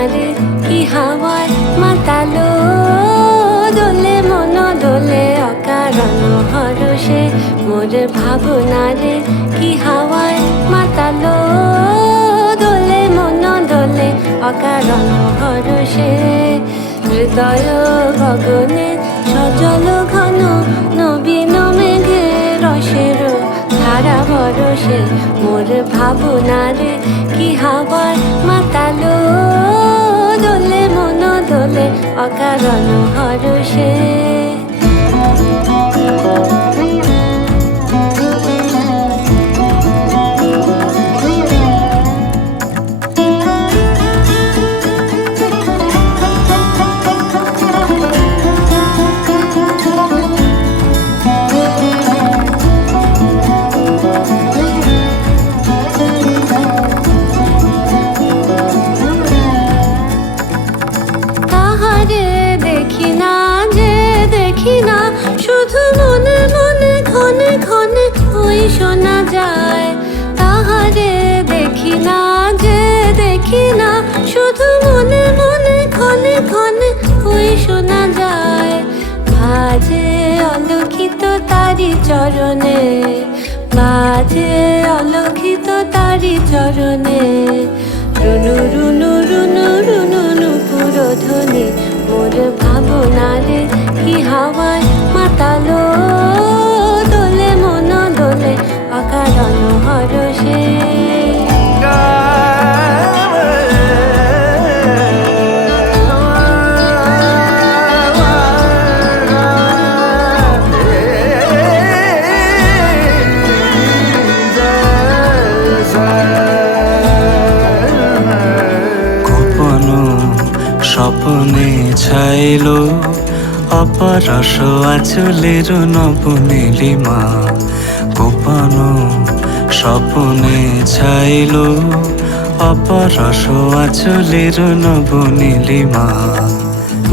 ভাবনারে কি হাওয়ায় মাতালো, দোলে মন দোলে অকারণ হরষে মোর ভাবনারে কি হাওয়ায় মাতালো, দোলে মন দোলে অকারণ হরষে। হৃদয় গগনে সজল ঘন নবীন মেঘে রসের ধারা বরষে মোর ভাবনারে কি হাওয়ায় মাতালো, দোলে মন দোলে অকারণ হরষে। শুধু মনে মনে ক্ষণে ক্ষণে ওই শোনা যায়, তাহারে দেখি না যে দেখি না, শুধু মনে মনে ক্ষণে ক্ষণে ওই শোনা যায়। বাজে অলক্ষিত তারি চরণে, বাজে অলক্ষিত তারি চরণে, রুনু রুনু রুনু রুনু নুপুর ধ্বনি মোর ভাবনারে কি হাওয়ায় মাতালো, দোলে মন দোলে অকারণ হরষে। স্বপ্নে ছাইলো অপরস আঁচলের নব নীলিমা, গোপন স্বপ্নে ছাইলো অপরস আঁচলের নব নীলিমা।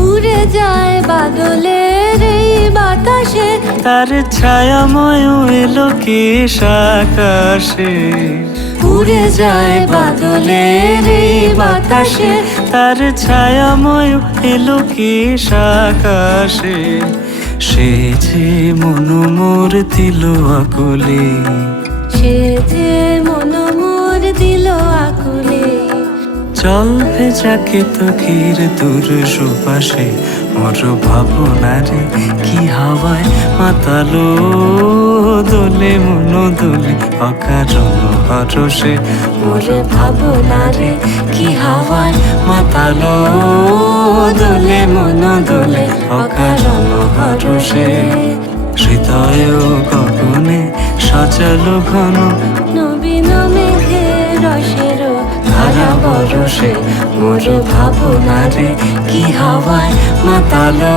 উড়ে যায় বাদলের এই বাতাসে, তার ছায়াময় এলো কেশ আকাশে। উড়ে যায় বাদলের এই বাতাসে, তার ছায়াময় এলো কেশ আকাশে। সে যে মন মোর দিল আকুলে, সে যে মন মোর দিল আকুলে। জল ভেজাকে তকির দূর সুপাশে মোর ভাবনারে কি হাওয়ায় মাতালো, দোলে মন দোলে অকারণ হরষে মোর ভাবনারে কি হাওয়ায় মাতালো, দোলে মন দোলে অকারণ হরষে। হৃদয় গগনে সজল ঘন নবীন মেঘে রসের ধারা বরষে মোর ভাবনারে কি হাওয়ায় মাতালো,